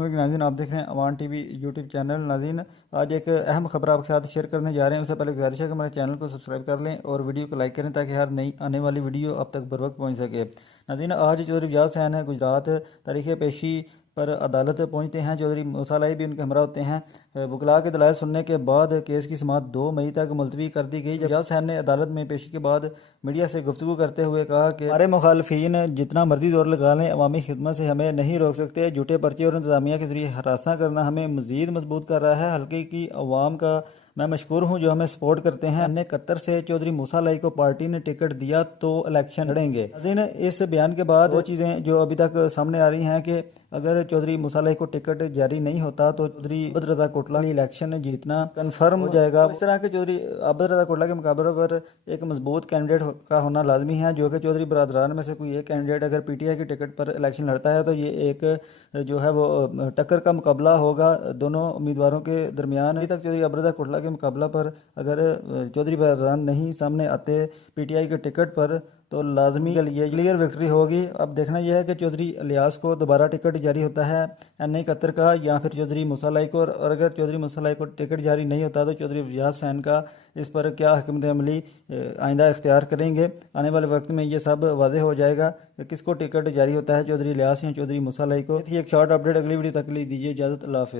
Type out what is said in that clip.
नाज़रीन, आप देख रहे हैं अवान टीवी यूट्यूब चैनल। नाज़रीन, आज एक अहम खबर आपके साथ शेयर करने जा रहे हैं। उससे पहले गुजारिश है कि हमारे चैनल को सब्सक्राइब कर लें और वीडियो को लाइक करें ताकि हर नई आने वाली वीडियो आप तक बर वक्त पहुँच सके। नाज़रीन, आज चौधरी एजाज हुसैन है गुजरात तारीख़ पेशी पर अदालत पहुंचते हैं। चौधरी मूसा लाई भी उनके हमरा होते हैं। वकला के दलाइल सुनने के बाद केस की समाअत 2 मई तक मुलतवी कर दी गई। एजाज हुसैन ने अदालत में पेशी के बाद मीडिया से गुफ्तगू करते हुए कहा कि हमारे मुखालफिन जितना मर्जी जोर लगा लें, अवामी खिदमत से हमें नहीं रोक सकते। झूठे पर्चे और इंतजामिया के जरिए हरासा करना हमें मजीद मजबूत कर रहा है। हल्के की अवाम का मैं मशकूर हूँ जो हमें सपोर्ट करते हैं। हमने कतर से चौधरी मूसा लाई को पार्टी ने टिकट दिया तो इलेक्शन लड़ेंगे। इस बयान के बाद वो चीज़ें जो अभी तक सामने आ रही हैं कि अगर चौधरी मूसा लाई को टिकट जारी नहीं होता तो चौधरी अब्द रज़ा कोटला इलेक्शन जीतना कन्फर्म हो जाएगा। इस तरह के चौधरी अब्द रज़ा कोटला के मुकाबले पर एक मजबूत कैंडिडेट का होना लाजमी है, जो कि चौधरी बरदरान में से कोई एक कैंडिडेट अगर पीटीआई की टिकट पर इलेक्शन लड़ता है तो ये एक जो है वो टक्कर का मुकाबला होगा दोनों उम्मीदवारों के दरमियान। अभी तक चौधरी अब्द रज़ा कोटला के मुकाबला पर अगर चौधरी बरदरान नहीं सामने आते पीटीआई के टिकट पर तो लाजमी के लिए क्लियर विक्ट्री होगी। अब देखना यह है कि चौधरी इलियास को दोबारा टिकट जारी होता है एनआई कतर का या फिर चौधरी मूसा लाई को, और अगर चौधरी मूसा लाई को टिकट जारी नहीं होता तो चौधरी एजाज हुसैन का इस पर क्या हिकमत अमली आइंदा इख्तियार करेंगे। आने वाले वक्त में ये सब वाज़ेह हो जाएगा कि किसको टिकट जारी होता है, चौधरी इलियास या चौधरी मूसा लाई को। एक शॉर्ट अपडेट, अगली वीडियो तक ली दीजिए इजाज़त। अल्लाह हाफ़िज़।